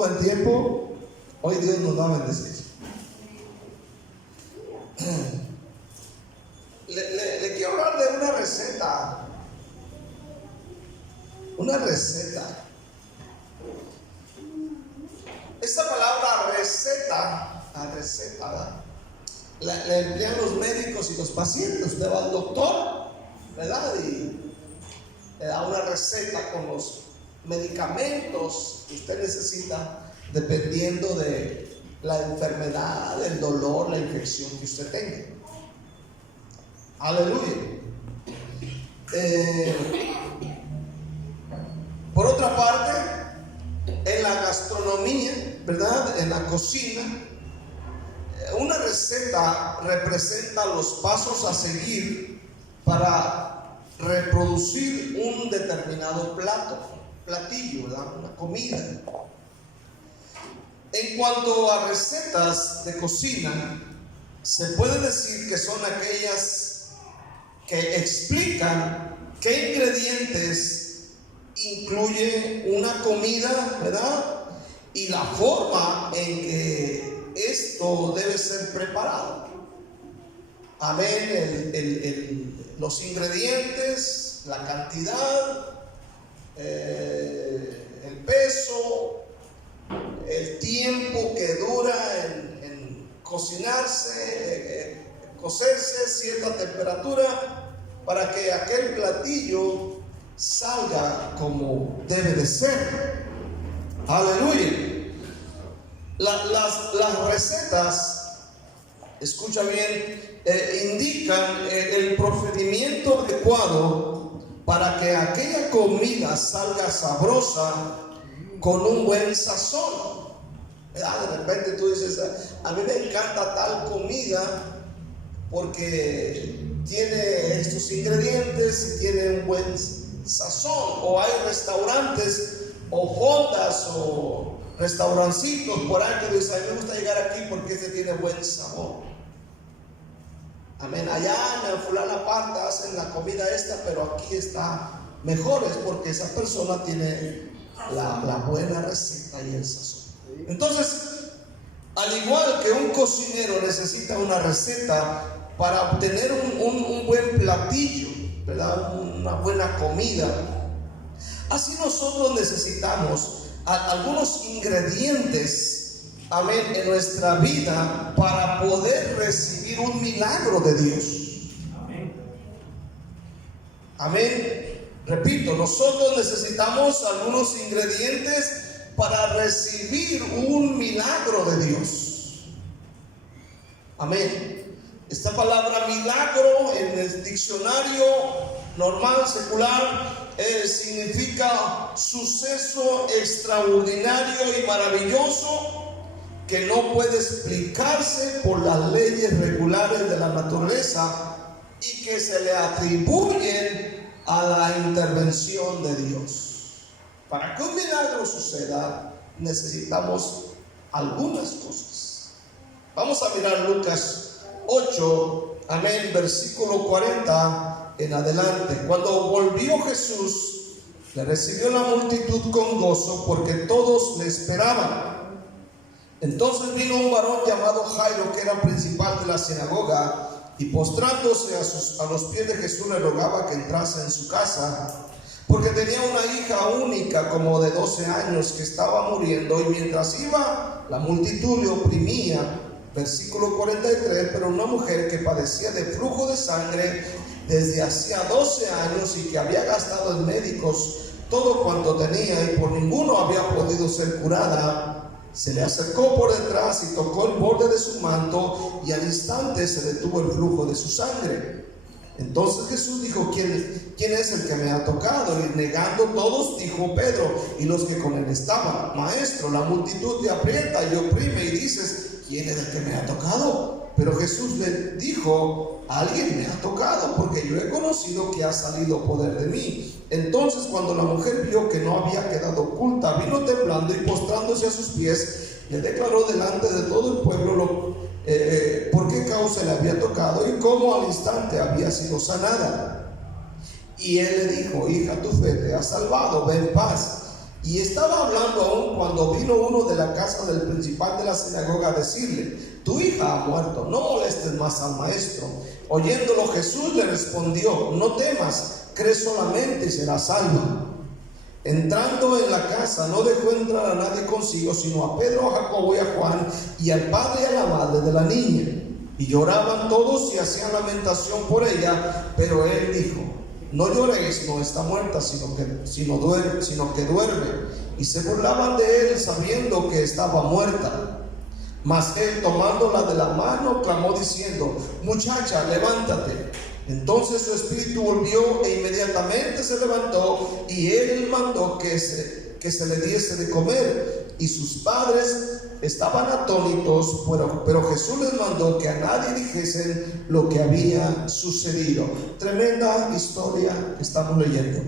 pasando el tiempo, hoy Dios nos va a bendecir. Le quiero hablar de una receta. Una receta. Esta palabra receta, ¿verdad? La emplean los médicos y los pacientes. Usted va al doctor, ¿verdad? Y le da una receta con los medicamentos que usted necesita dependiendo de la enfermedad, el dolor, la infección que usted tenga. Aleluya. Por otra parte, en la gastronomía, ¿verdad? En la cocina, una receta representa los pasos a seguir para reproducir un determinado platillo, ¿verdad? Una comida. En cuanto a recetas de cocina, se puede decir que son aquellas que explican qué ingredientes incluye una comida, ¿verdad? Y la forma en que esto debe ser preparado. Amén. Los ingredientes, la cantidad, el peso, el tiempo que dura en cocinarse, cocerse, cierta temperatura, para que aquel platillo salga como debe de ser. Aleluya. Las recetas, escucha bien, indican el procedimiento adecuado para que aquella comida salga sabrosa con un buen sazón. ¿Verdad? De repente tú dices, a mí me encanta tal comida porque tiene estos ingredientes y tiene un buen sazón. O hay restaurantes o fondas o restaurancitos por ahí que dicen, a mí me gusta llegar aquí porque este tiene buen sabor. Amén. Allá en fulana parte hacen la comida esta, pero aquí está mejor, es porque esa persona tiene la buena receta y el sazón. Entonces, al igual que un cocinero necesita una receta para obtener un buen platillo, ¿verdad? Una buena comida, así nosotros necesitamos algunos ingredientes, amén, en nuestra vida para poder recibir un milagro de Dios. Amén. Amén. Repito, nosotros necesitamos algunos ingredientes para recibir un milagro de Dios. Amén. Esta palabra milagro en el diccionario normal, secular, significa suceso extraordinario y maravilloso que no puede explicarse por las leyes regulares de la naturaleza y que se le atribuyen a la intervención de Dios. Para que un milagro suceda, necesitamos algunas cosas. Vamos a mirar Lucas 8, amén, versículo 40 en adelante. Cuando volvió Jesús, le recibió la multitud con gozo porque todos le esperaban. Entonces vino un varón llamado Jairo, que era principal de la sinagoga, y postrándose a los pies de Jesús le rogaba que entrase en su casa, porque tenía una hija única como de 12 años que estaba muriendo, y mientras iba la multitud le oprimía. Versículo 43, pero una mujer que padecía de flujo de sangre desde hacía 12 años y que había gastado en médicos todo cuanto tenía y por ninguno había podido ser curada, se le acercó por detrás y tocó el borde de su manto, y al instante se detuvo el flujo de su sangre. Entonces Jesús dijo, ¿quién es el que me ha tocado? Y negando todos, dijo Pedro y los que con él estaban, Maestro, la multitud te aprieta y oprime y dices, ¿quién es el que me ha tocado? Pero Jesús le dijo, alguien me ha tocado, porque yo he conocido que ha salido poder de mí. Entonces cuando la mujer vio que no había quedado oculta, vino temblando y postrándose a sus pies, le declaró delante de todo el pueblo por qué causa le había tocado y cómo al instante había sido sanada. Y él le dijo, hija, tu fe te ha salvado, ve en paz. Y estaba hablando aún cuando vino uno de la casa del principal de la sinagoga a decirle: tu hija ha muerto, no molestes más al maestro. Oyéndolo, Jesús le respondió: no temas, cree solamente y serás salva. Entrando en la casa, no dejó entrar a nadie consigo, sino a Pedro, a Jacobo y a Juan, y al padre y a la madre de la niña. Y lloraban todos y hacían lamentación por ella, pero él dijo: no lloréis, no está muerta, sino que duerme. Y se burlaban de él, sabiendo que estaba muerta. Mas él, tomándola de la mano, clamó diciendo: muchacha, levántate. Entonces su espíritu volvió e inmediatamente se levantó, y él mandó que se le diese de comer. Y sus padres estaban atónitos, pero Jesús les mandó que a nadie dijesen lo que había sucedido. Tremenda historia que estamos leyendo.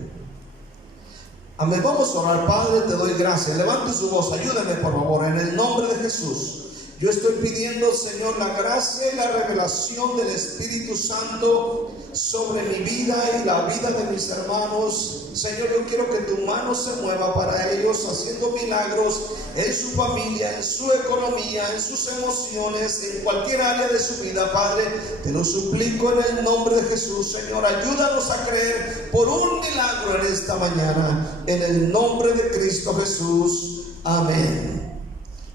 Amén. Vamos a orar. Padre, te doy gracias. Levante su voz, ayúdame por favor, en el nombre de Jesús. Yo estoy pidiendo, Señor, la gracia y la revelación del Espíritu Santo sobre mi vida y la vida de mis hermanos. Señor, yo quiero que tu mano se mueva para ellos, haciendo milagros en su familia, en su economía, en sus emociones, en cualquier área de su vida, Padre. Te lo suplico en el nombre de Jesús, Señor. Ayúdanos a creer por un milagro en esta mañana, en el nombre de Cristo Jesús. Amén.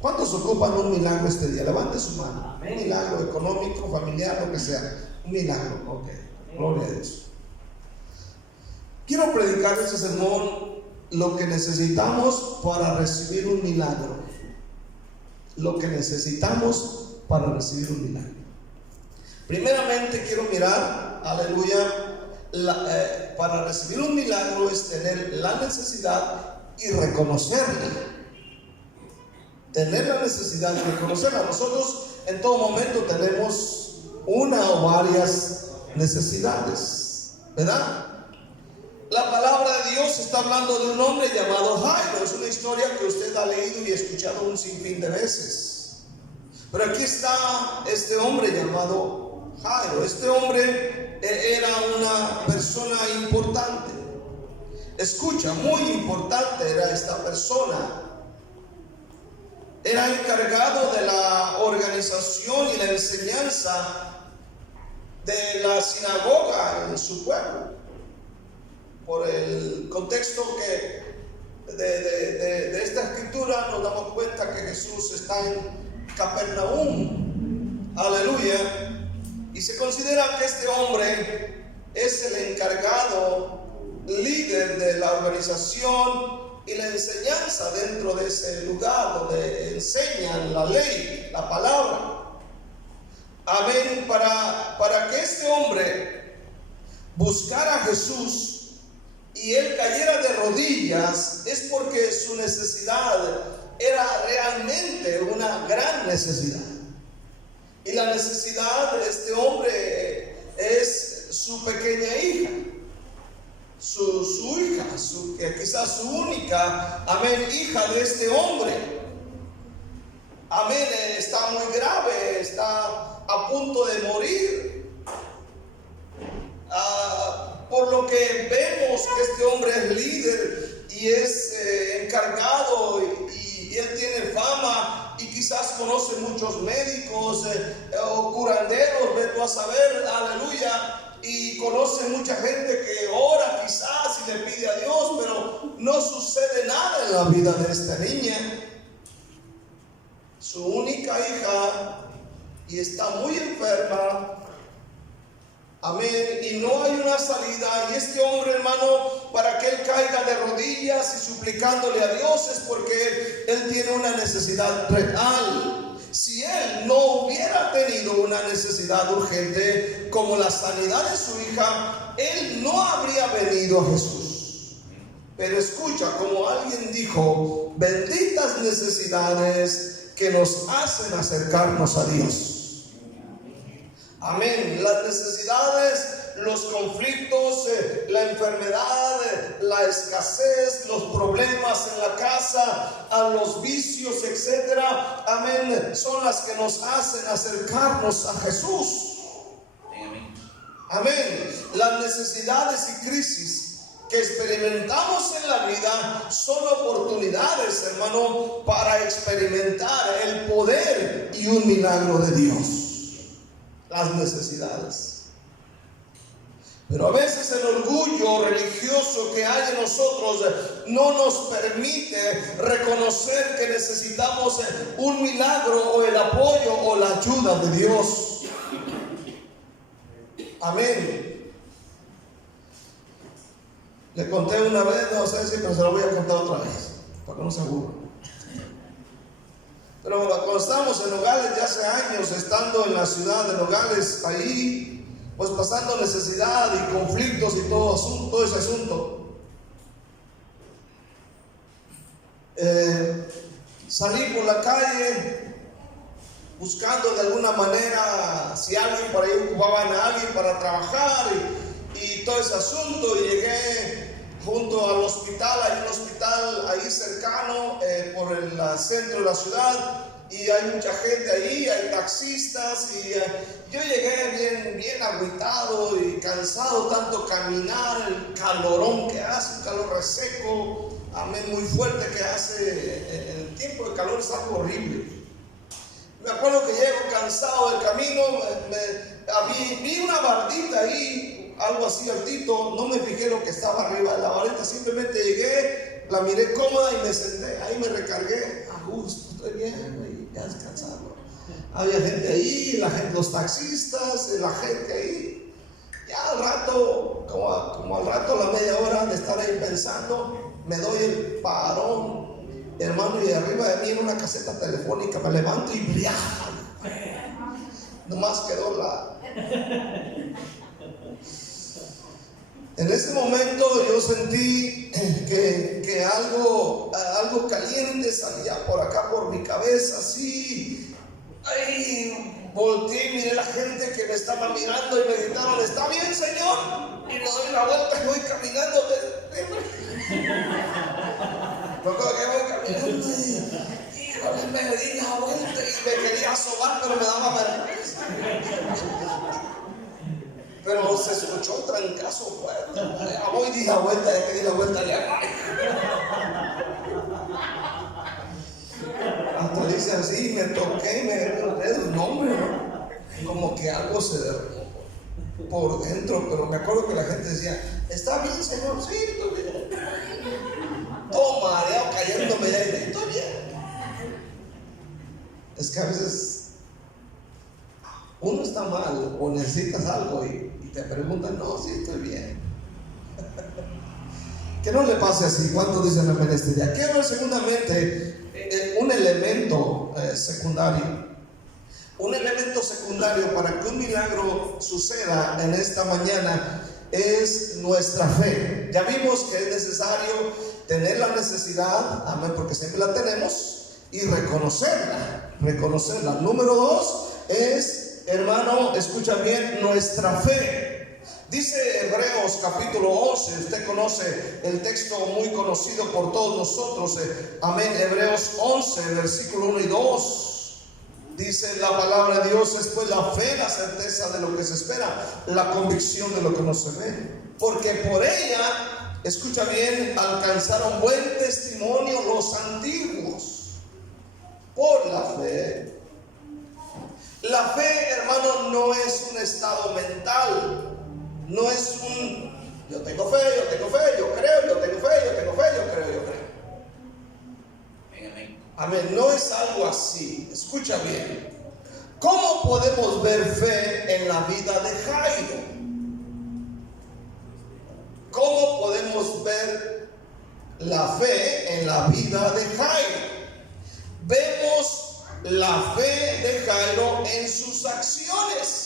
¿Cuántos ocupan un milagro este día? Levante su mano. Amén. Un milagro económico, familiar, lo que sea. Un milagro. Ok. Gloria a Dios. Quiero predicar este sermón: lo que necesitamos para recibir un milagro. Lo que necesitamos para recibir un milagro. Primeramente quiero mirar, aleluya, para recibir un milagro es tener la necesidad y reconocerla. Tener la necesidad de reconocerla. Nosotros en todo momento tenemos una o varias necesidades, ¿verdad? La palabra de Dios está hablando de un hombre llamado Jairo. Es una historia que usted ha leído y escuchado un sinfín de veces. Pero aquí está este hombre llamado Jairo. Este hombre era una persona importante. Escucha, muy importante era esta persona. Era encargado de la organización y la enseñanza de la sinagoga en su pueblo. Por el contexto de esta escritura nos damos cuenta que Jesús está en Capernaum. Aleluya. Y se considera que este hombre es el encargado, líder de la organización y la enseñanza dentro de ese lugar donde enseñan la ley, la palabra. Amén. Para que este hombre buscara a Jesús y él cayera de rodillas, es porque su necesidad era realmente una gran necesidad. Y la necesidad de este hombre es su pequeña hija. Su hija, quizás su única, amén, hija de este hombre. Amén, está muy grave, está a punto de morir. Por lo que vemos que este hombre es líder y es encargado y él tiene fama y quizás conoce muchos médicos o curanderos, ve tú a saber, aleluya. Y conoce mucha gente que ora quizás y le pide a Dios, pero no sucede nada en la vida de esta niña. Su única hija, y está muy enferma. Amén. Y no hay una salida. Y este hombre, hermano, para que él caiga de rodillas y suplicándole a Dios, es porque él tiene una necesidad real. Si él no hubiera tenido una necesidad urgente como la sanidad de su hija, él no habría venido a Jesús. Pero escucha, como alguien dijo, benditas necesidades que nos hacen acercarnos a Dios. Amén. Las necesidades, los conflictos, la enfermedad, la escasez, los problemas en la casa, a los vicios, etcétera. Amén. Son las que nos hacen acercarnos a Jesús. Amén. Las necesidades y crisis que experimentamos en la vida son oportunidades, hermano, para experimentar el poder y un milagro de Dios. Las necesidades. Pero a veces el orgullo religioso que hay en nosotros no nos permite reconocer que necesitamos un milagro o el apoyo o la ayuda de Dios. Amén. Le conté una vez, no sé si, pero se lo voy a contar otra vez, para que no se aburra. Pero cuando estábamos en Nogales, ya hace años, estando en la ciudad de Nogales, ahí, pues pasando necesidad y conflictos y todo ese asunto, salí por la calle buscando de alguna manera si alguien por ahí ocupaban a alguien para trabajar y todo ese asunto, y llegué junto al hospital. Hay un hospital ahí cercano por el centro de la ciudad, y hay mucha gente ahí, hay taxistas, y yo llegué bien agüitado y cansado tanto caminar, el calorón que hace, un calor reseco, amén, muy fuerte que hace. En el tiempo de calor es algo horrible. Me acuerdo que llego cansado del camino, vi una bardita ahí, algo así altito, no me fijé lo que estaba arriba de la bardita, simplemente llegué, la miré cómoda y me senté, ahí me recargué a gusto, estoy bien, ya descansado. Había gente ahí, los taxistas, la gente ahí. Ya al rato, como al rato, a la media hora de estar ahí pensando, me doy el parón, hermano, y arriba de mí en una caseta telefónica me levanto y viajo. Nomás quedó En ese momento yo sentí que algo caliente salía por acá, por mi cabeza, así. Ay, volteé y miré la gente que me estaba mirando y me gritaron: ¿está bien, señor? Y me doy la vuelta y voy caminando. Recuerdo que voy caminando y me di la vuelta y me quería asomar, pero me daba vergüenza. Pero se escuchó un trancazo fuerte. Voy, di la vuelta, ya que di la vuelta, ya. Hasta dice así, me toqué, me agarré el nombre, ¿no? Como que algo se derramó por dentro, pero me acuerdo que la gente decía: ¿está bien, señor? Sí, estoy bien. Todo mareado, cayéndome ya, y estoy bien. Es que a veces uno está mal o necesitas algo y te preguntan: no, sí, estoy bien. Que no le pase así. ¿Cuántos dicen amén este día? Quiero segundamente un elemento secundario. Un elemento secundario para que un milagro suceda en esta mañana es nuestra fe. Ya vimos que es necesario tener la necesidad, amén, porque siempre la tenemos, y reconocerla. Número 2 es, hermano, escucha bien, nuestra fe. Dice Hebreos capítulo 11, usted conoce el texto muy conocido por todos nosotros, amén, Hebreos 11, versículo 1 y 2. Dice la palabra de Dios: es pues la fe, la certeza de lo que se espera, la convicción de lo que no se ve. Porque por ella, escucha bien, alcanzaron buen testimonio los antiguos. Por la fe. La fe, hermano, no es un estado mental. No es yo tengo fe, yo creo, yo tengo fe, yo creo. Amén, no es algo así. Escucha bien. ¿Cómo podemos ver fe en la vida de Jairo? ¿Cómo podemos ver la fe en la vida de Jairo? Vemos la fe de Jairo en sus acciones.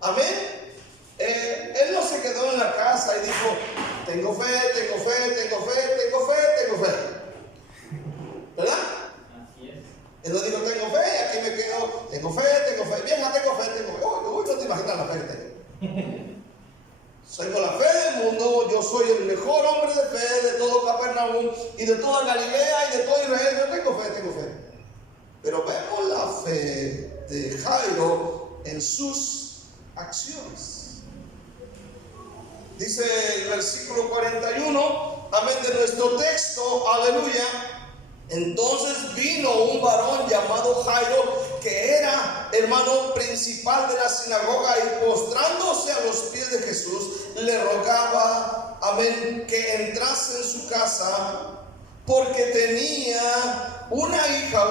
Amén. Él no se quedó en la casa y dijo: tengo fe. ¿Verdad? Así es. Él no dijo: tengo fe, aquí me quedo. Tengo fe. Vieja, tengo fe. Uy, no te imaginas la fe que tengo. Soy con la fe del mundo. Yo soy el mejor hombre de fe de todo Capernaum y de toda Galilea y de todo Israel. Yo tengo fe. Pero vemos la fe de Jairo en sus acciones. Dice el versículo 41, amén, de nuestro texto, aleluya. Entonces vino un varón llamado Jairo, que era hermano principal de la sinagoga, y postrándose a los pies de Jesús, le rogaba, amén, que entrase en su casa, porque tenía una hija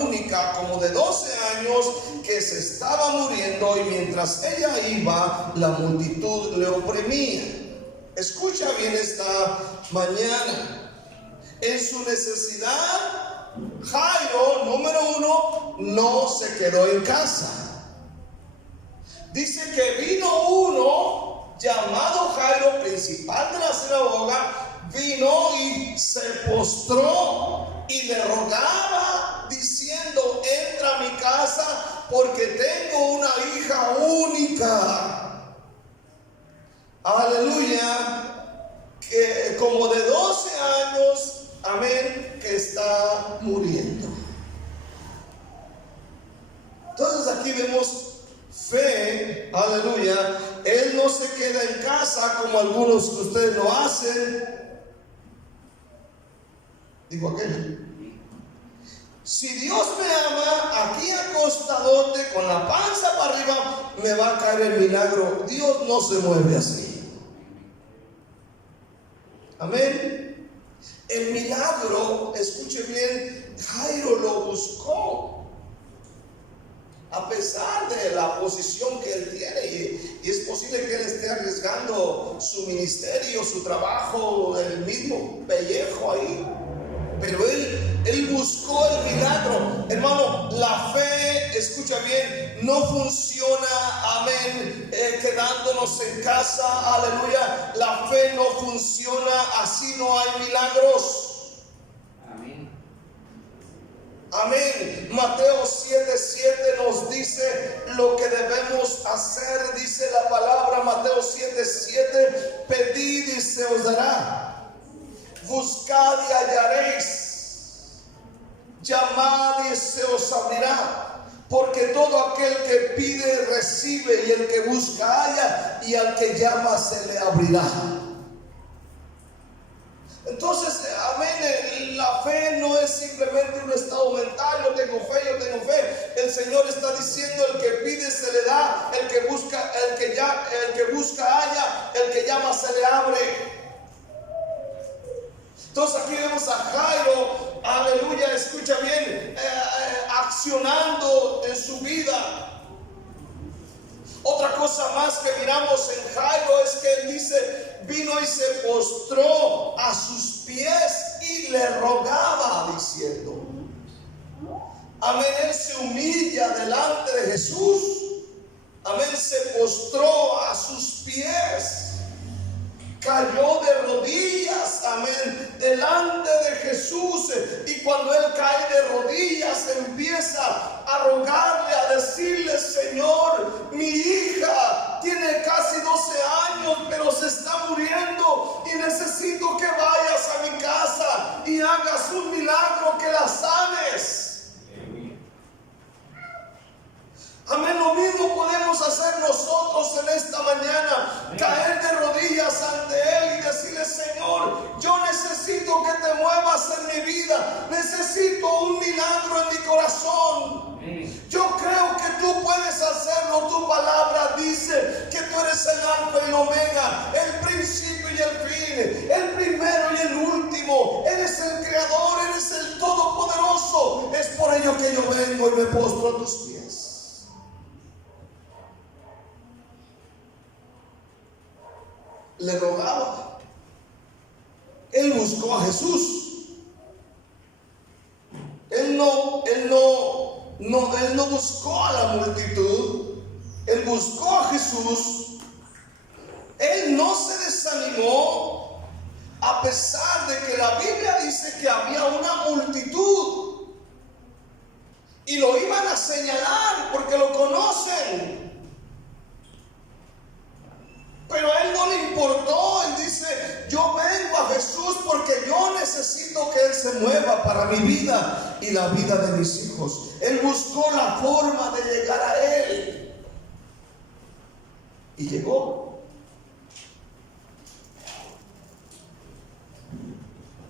única, como de 12 años, que se estaba muriendo, y mientras ella iba, la multitud le oprimía. Escucha bien esta mañana. En su necesidad, Jairo, número uno, no se quedó en casa. Dice que vino uno llamado Jairo, principal de la sinagoga, vino y se postró y le rogaba diciendo: entra a mi casa porque tengo una hija única. Aleluya. Que como de 12 años, amén, que está muriendo. Entonces aquí vemos fe, aleluya. Él no se queda en casa como algunos de ustedes lo hacen. Digo aquel: si Dios me ama, aquí acostadote con la panza para arriba, me va a caer el milagro. Dios no se mueve así. Amén. El milagro, escuche bien, Jairo lo buscó. A pesar de la posición que él tiene, y es posible que él esté arriesgando su ministerio, su trabajo, el mismo pellejo ahí. Pero él buscó el milagro. Hermano, la fe, escucha bien, no funciona, amén, quedándonos en casa, aleluya. La fe no funciona, así no hay milagros. Amén. Amén. Mateo 7:7 nos dice lo que debemos hacer. Dice la palabra, Mateo 7:7: pedid y se os dará. Buscad y hallaréis, llamad y se os abrirá, porque todo aquel que pide recibe, y el que busca halla, y al que llama se le abrirá. Entonces, amén, la fe no es simplemente un estado mental. Yo tengo fe. El Señor está diciendo: el que pide se le da, el que busca halla, el que llama se le abre. Entonces aquí vemos a Jairo, aleluya, escucha bien, accionando en su vida. Otra cosa más que miramos en Jairo es que él dice: vino y se postró a sus pies y le rogaba, diciendo, amén, él se humilla delante de Jesús, amén, se postró a sus pies. Cayó de rodillas, amén, delante de Jesús. Y cuando él cae de rodillas, empieza a rogarle, a decirle: Señor, mi hija tiene casi 12 años, pero se está muriendo, y necesito que vayas a mi casa y hagas un milagro, que la sanes. Amén. Lo mismo podemos hacer nosotros en esta mañana. Caer de rodillas ante Él y decirle: Señor, yo necesito que te muevas en mi vida. Necesito un milagro en mi corazón. Yo creo que tú puedes hacerlo. Tu palabra dice que tú eres el alfa y el omega, el principio y el fin, el primero y el último. Eres el creador, eres el todopoderoso. Es por ello que yo vengo y me postro a tus pies. Le rogaba. Él buscó a Jesús. Él no buscó a la multitud. Él buscó a Jesús. Él no se desanimó, a pesar de que la Biblia dice que había una multitud y lo iban a señalar porque lo conocen. Pero a él no le importó. Él dice: yo vengo a Jesús porque yo necesito que Él se mueva para mi vida y la vida de mis hijos. Él buscó la forma de llegar a Él. Y llegó.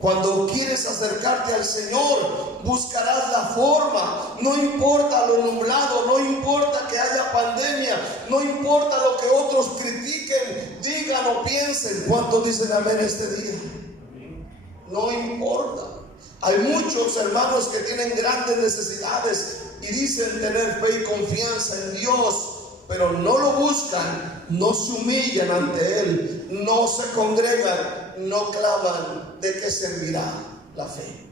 Cuando quieres acercarte al Señor, buscarás la forma. No importa lo nublado, no importa que haya pandemia, no importa lo que otros critiquen, digan o piensen. ¿Cuántos dicen amén este día? No importa. Hay muchos hermanos que tienen grandes necesidades y dicen tener fe y confianza en Dios, pero no lo buscan, no se humillan ante Él, no se congregan, no claman. ¿De qué servirá la fe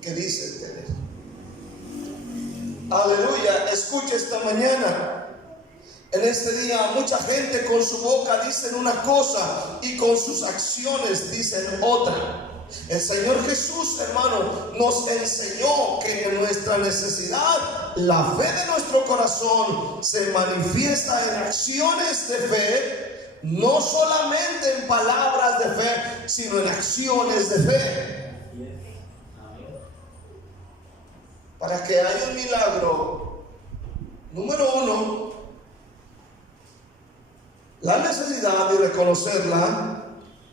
que dicen tener? Aleluya. Escucha esta mañana. En este día mucha gente con su boca dicen una cosa y con sus acciones dicen otra. El Señor Jesús, hermano, nos enseñó que en nuestra necesidad, la fe de nuestro corazón se manifiesta en acciones de fe, no solamente en palabras de fe, sino en acciones de fe. Para que haya un milagro, número uno, la necesidad de reconocerla,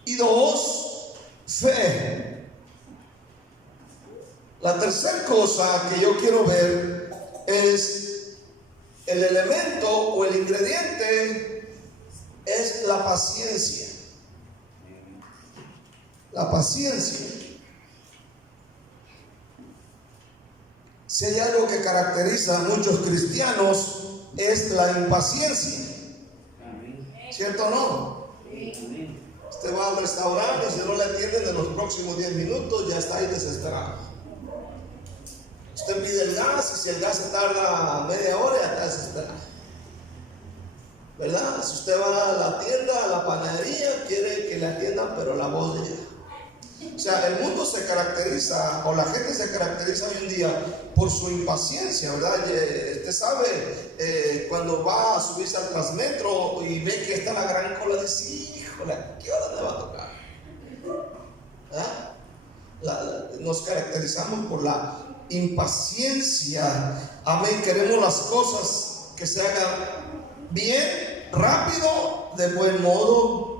y dos, fe. La tercera cosa que yo quiero ver es el elemento o el ingrediente, es la paciencia. La paciencia. Si hay algo que caracteriza a muchos cristianos, es la impaciencia. ¿Cierto o no? Usted va al restaurante y si no le atienden en los próximos 10 minutos, ya está ahí desesperado. Usted pide el gas y si el gas se tarda media hora, ya está desesperado. ¿Verdad? Si usted va a la tienda, a la panadería, quiere que le atiendan, pero la voz de ella. O sea, el mundo se caracteriza, o la gente se caracteriza hoy en día por su impaciencia, ¿verdad? Usted sabe, cuando va a subirse al Transmetro y ve que está la gran cola, dice, híjole, ¿qué hora le va a tocar? Nos caracterizamos por la impaciencia. Amén. Queremos las cosas que se hagan bien, rápido, de buen modo.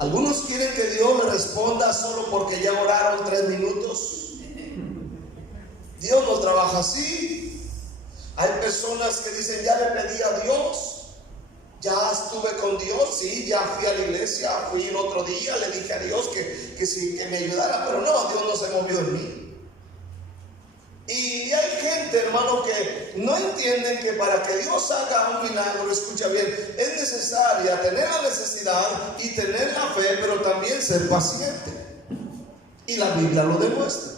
Algunos quieren que Dios le responda solo porque ya oraron 3 minutos. Dios no trabaja así. Hay personas que dicen, ya le pedí a Dios, ya estuve con Dios, sí, ya fui a la iglesia, fui el otro día, le dije a Dios que sí, que me ayudara, pero no, Dios no se movió en mí. Y hay gente, hermano, que no entienden que para que Dios haga un milagro, escucha bien, es necesaria tener la necesidad y tener la fe, pero también ser paciente. Y la Biblia lo demuestra.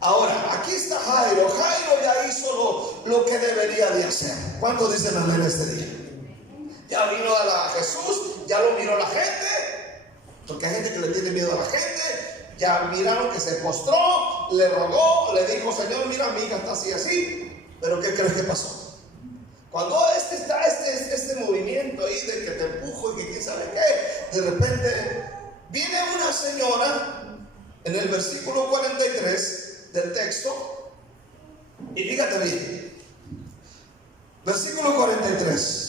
Ahora, aquí está Jairo. Jairo ya hizo lo que debería de hacer. ¿Cuántos dicen amén este día? Ya vino a Jesús, ya lo miró la gente, porque hay gente que le tiene miedo a la gente. Ya miraron que se postró, le rogó, le dijo, Señor, mira, mi hija está así, así. Pero ¿qué crees que pasó? Cuando está este movimiento ahí de que te empujo y que quién sabe qué, de repente viene una señora en el versículo 43 del texto, y fíjate bien, versículo 43.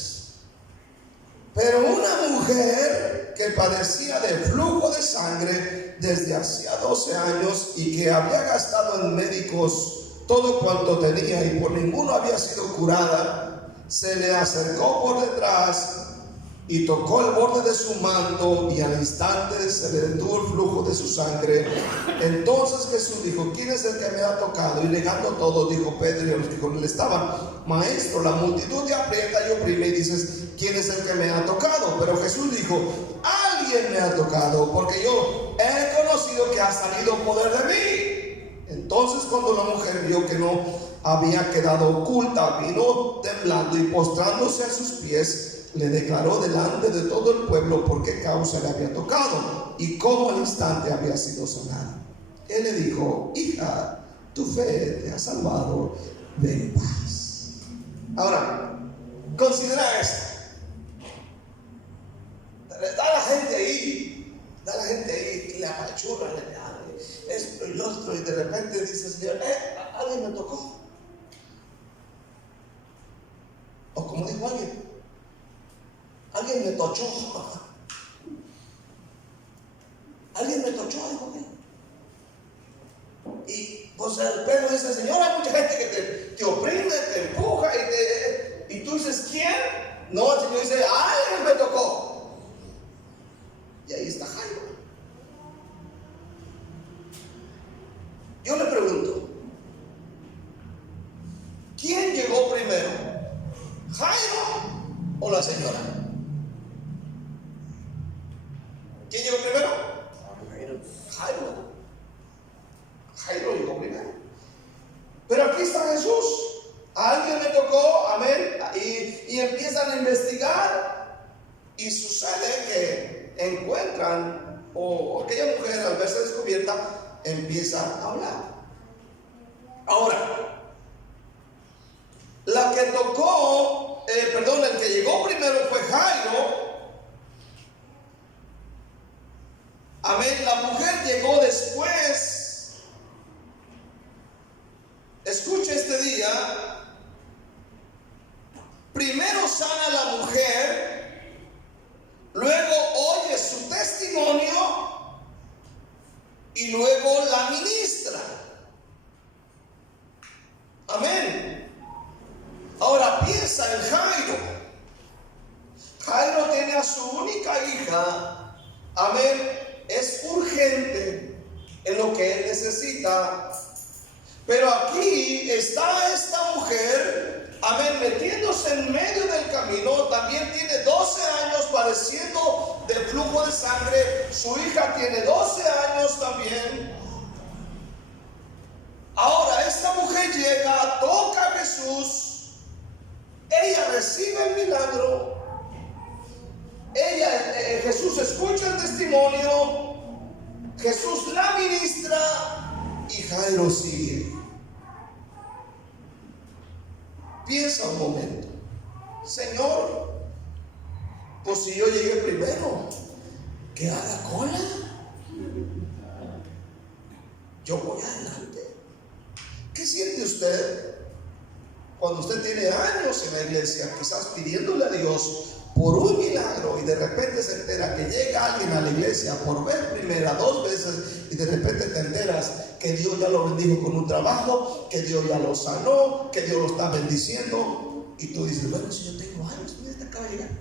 Pero una mujer que padecía de flujo de sangre desde hacía 12 años y que había gastado en médicos todo cuanto tenía y por ninguno había sido curada, se le acercó por detrás y tocó el borde de su manto, y al instante se le detuvo el flujo de su sangre. Entonces Jesús dijo, ¿quién es el que me ha tocado? Y negando todo, dijo Pedro y los que con él estaban, Maestro, la multitud te aprieta y oprime, y dices, ¿quién es el que me ha tocado? Pero Jesús dijo, alguien me ha tocado, porque yo he conocido que ha salido poder de mí. Entonces cuando la mujer vio que no había quedado oculta, vino temblando y postrándose a sus pies, le declaró delante de todo el pueblo por qué causa le había tocado y cómo al instante había sido sanado. Él le dijo, hija, tu fe te ha salvado, ve en paz. Ahora, considera esto. Da la gente ahí, le apachurra, le abre esto y lo otro, y de repente dice, Señor, alguien me tocó. O como dijo alguien me tochó. Alguien me tochó, dijo. sea, el Pedro dice: Señor, hay mucha gente que te oprime, te empuja y tú dices: ¿quién? No, el Señor dice: alguien me tocó. Y ahí está Jairo. Yo le pregunto: ¿quién llegó primero? ¿Jairo o la señora? ¿Quién llegó primero? Jairo llegó primero. Pero aquí está Jesús. A alguien le tocó, amén, y empiezan a investigar, y sucede que encuentran, o aquella mujer al verse descubierta empieza a hablar. Ahora, la que tocó, el que llegó primero fue Jairo. Amén. La mujer llegó después. Escucha este día. Primero sana la mujer, luego oye su testimonio y luego la ministra. Amén. Ahora piensa en Jairo. Jairo tiene a su única hija. Amén. Es urgente en lo que él necesita. Pero aquí está esta mujer, amén, metiéndose en medio del camino. También tiene 12 años padeciendo de flujo de sangre. Su hija tiene 12 años también. Ahora esta mujer llega, toca a Jesús. Ella recibe el milagro. Jesús escucha el testimonio, Jesús la ministra y Jairo sigue. Piensa un momento: Señor, pues si yo llegué primero, que haga cola. Yo voy adelante. ¿Qué siente usted cuando usted tiene años en la iglesia, quizás pidiéndole a Dios por un milagro, y de repente se entera que llega alguien a la iglesia por vez primera, 2 veces, y de repente te enteras que Dios ya lo bendijo con un trabajo, que Dios ya lo sanó, que Dios lo está bendiciendo, y tú dices: bueno, si yo tengo años, ¿dónde está acaba de llegar?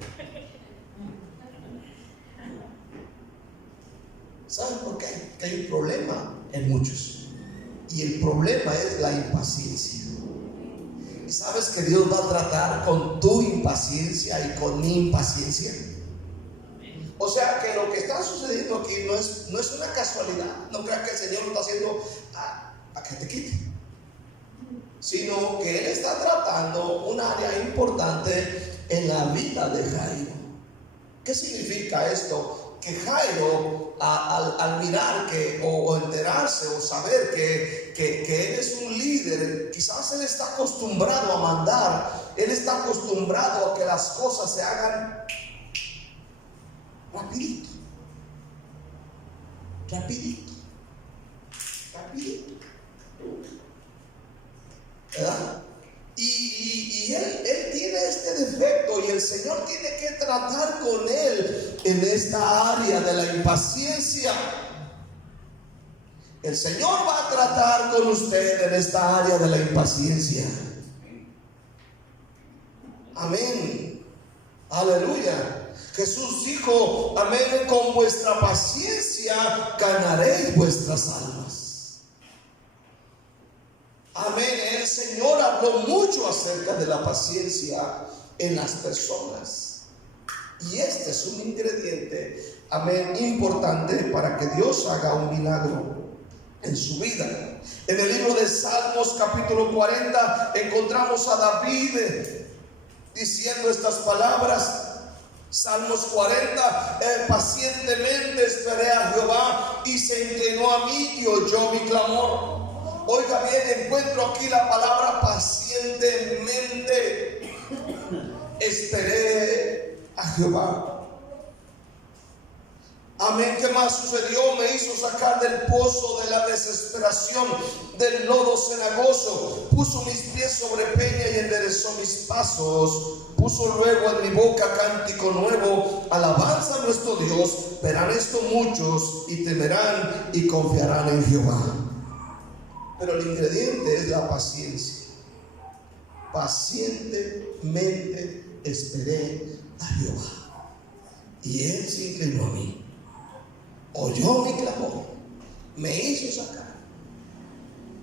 ¿Saben por qué? Que hay un problema en muchos, y el problema es la impaciencia. ¿Sabes que Dios va a tratar con tu impaciencia y con mi impaciencia? O sea que lo que está sucediendo aquí no es una casualidad. No creas que el Señor lo está haciendo a que te quite, sino que Él está tratando un área importante en la vida de Jairo. ¿Qué significa esto? Que Jairo, al mirar o enterarse o saber que él es un líder, quizás él está acostumbrado a mandar, él está acostumbrado a que las cosas se hagan rapidito, ¿verdad? Y él tiene este defecto, y el Señor tiene que tratar con él en esta área de la impaciencia. El Señor va a tratar con usted en esta área de la impaciencia. Amén. Aleluya. Jesús dijo: amén, con vuestra paciencia ganaréis vuestras almas. Amén. El Señor habló mucho acerca de la paciencia en las personas, y este es un ingrediente, amén, importante para que Dios haga un milagro en su vida. En el libro de Salmos capítulo 40 encontramos a David diciendo estas palabras. Salmos 40: pacientemente esperé a Jehová, y se inclinó a mí y oyó mi clamor. Oiga bien, encuentro aquí la palabra pacientemente. Esperé a Jehová. Amén. ¿Qué más sucedió? Me hizo sacar del pozo de la desesperación, del lodo cenagoso. Puso mis pies sobre peña y enderezó mis pasos. Puso luego en mi boca cántico nuevo, alabanza a nuestro Dios. Verán esto muchos y temerán y confiarán en Jehová. pero el ingrediente es la paciencia. Pacientemente esperé a Jehová, y Él se inclinó a mí, oyó mi clamor, me hizo sacar,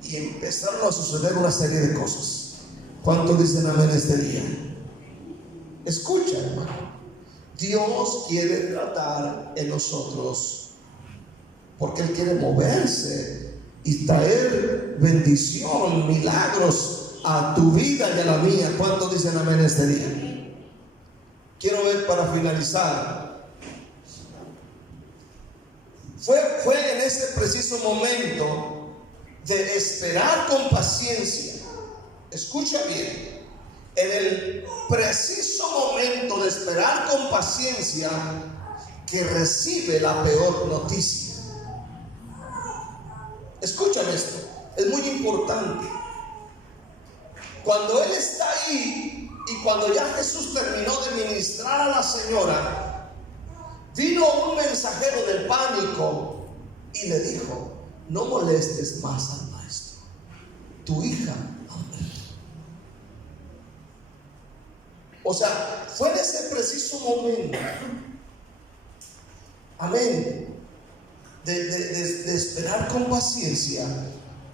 y empezaron a suceder una serie de cosas. ¿Cuántos dicen amén este día? Escucha, hermano, Dios quiere tratar en nosotros, porque Él quiere moverse y traer bendición, milagros a tu vida y a la mía. ¿Cuántos dicen amén este día? Quiero ver, para finalizar, fue en ese preciso momento de esperar con paciencia. Escucha bien, en el preciso momento de esperar con paciencia, que recibe la peor noticia. Escúchame esto, es muy importante. Cuando Él está ahí y cuando ya Jesús terminó de ministrar a la señora, vino un mensajero del pánico y le dijo: no molestes más al maestro, tu hija ha muerto. O sea, fue en ese preciso momento, amén, de esperar con paciencia,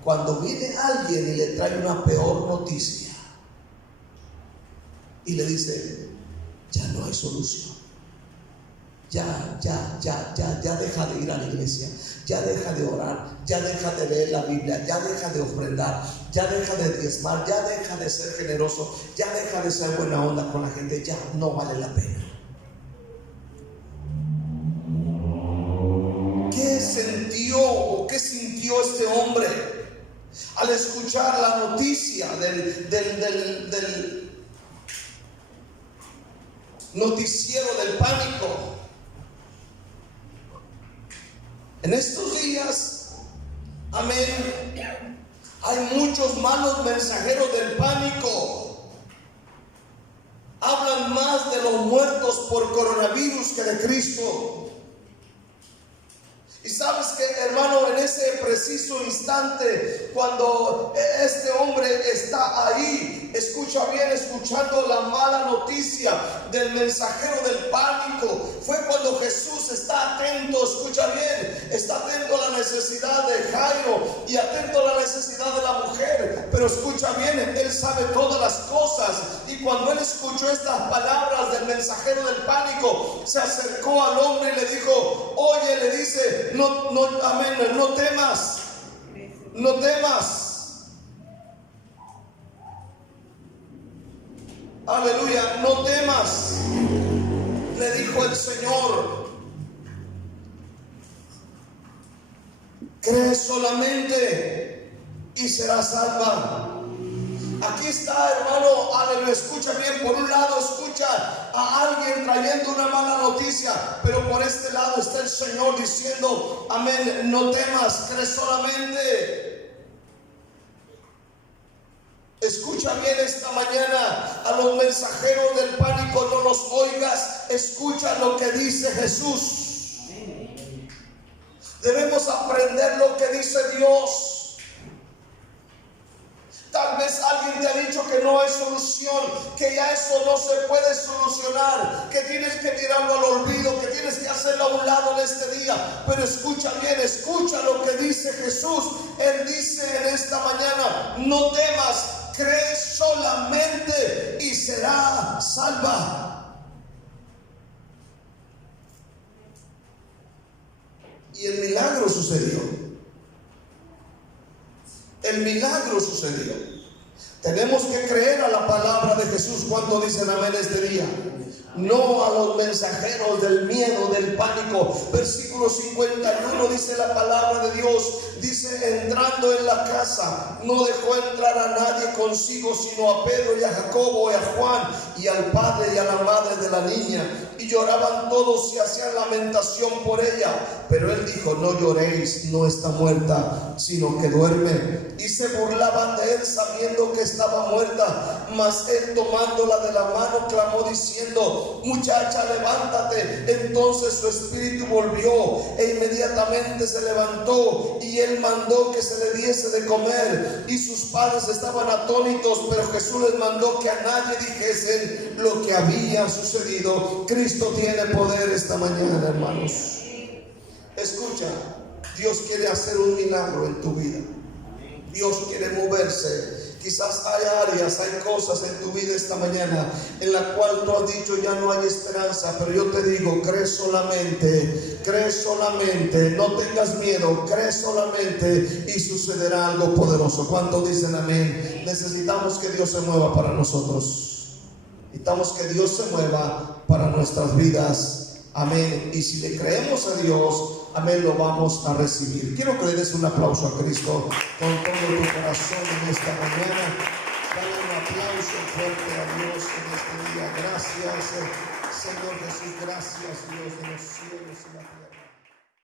cuando viene alguien y le trae una peor noticia y le dice: ya no hay solución, ya deja de ir a la iglesia, ya deja de orar, ya deja de leer la Biblia, ya deja de ofrendar, ya deja de diezmar, ya deja de ser generoso, ya deja de ser buena onda con la gente, ya no vale la pena. ¿Qué sentió o qué sintió este hombre al escuchar la noticia del noticiero del pánico? En estos días, amén, hay muchos malos mensajeros del pánico. Hablan más de los muertos por coronavirus que de Cristo. Y sabes que, hermano, en ese preciso instante, cuando este hombre está ahí, escucha bien, escuchando la mala noticia del mensajero del pánico, fue cuando Jesús está atento, escucha bien, está atento a la necesidad de Jairo y atento a la necesidad de la mujer. Pero escucha bien, Él sabe todas las cosas, y cuando Él escuchó estas palabras del mensajero del pánico, se acercó al hombre y le dijo: oye, le dice, amén, no temas, no temas. Aleluya, no temas, le dijo el Señor. Cree solamente y serás salva. Aquí está, hermano, aleluya, escucha bien. Por un lado escucha a alguien trayendo una mala noticia, pero por este lado está el Señor diciendo: amén, no temas, cree solamente. Escucha bien esta mañana a los mensajeros del pánico, no los oigas, escucha lo que dice Jesús. Debemos aprender lo que dice Dios. Tal vez alguien te ha dicho que no hay solución, que ya eso no se puede solucionar, que tienes que tirarlo al olvido, que tienes que hacerlo a un lado en este día. Pero escucha bien, escucha lo que dice Jesús. Él dice en esta mañana: no temas, cree solamente y será salva. Y el milagro sucedió. El milagro sucedió. Tenemos que creer a la palabra de Jesús. ¿Cuánto dicen amén este día? No a los mensajeros del miedo, del pánico. Versículo 51 dice la palabra de Dios. Dice: entrando en la casa, no dejó entrar a nadie con consigo sino a Pedro y a Jacobo y a Juan y al padre y a la madre de la niña. Y lloraban todos y hacían lamentación por ella. Pero él dijo: no lloréis, no está muerta, sino que duerme. Y se burlaban de él sabiendo que estaba muerta. Mas él, tomándola de la mano, clamó diciendo: muchacha, levántate. Entonces su espíritu volvió e inmediatamente se levantó, y él mandó que se le diese de comer. Y sus padres estaban atónitos, pero Jesús les mandó que a nadie dijesen lo que había sucedido. Cristo tiene poder esta mañana, hermanos. Escucha, Dios quiere hacer un milagro en tu vida. Dios quiere moverse. Quizás hay áreas, hay cosas en tu vida esta mañana en la cual tú has dicho: ya no hay esperanza. Pero yo te digo: cree solamente, no tengas miedo, cree solamente y sucederá algo poderoso. ¿Cuántos dicen amén? Necesitamos que Dios se mueva para nosotros. Necesitamos que Dios se mueva para nuestras vidas. Amén. Y si le creemos a Dios, amén, lo vamos a recibir. Quiero que le des un aplauso a Cristo con todo tu corazón en esta mañana. Dale un aplauso fuerte a Dios en este día. Gracias, Señor Jesús. Gracias, Dios de los cielos y la tierra.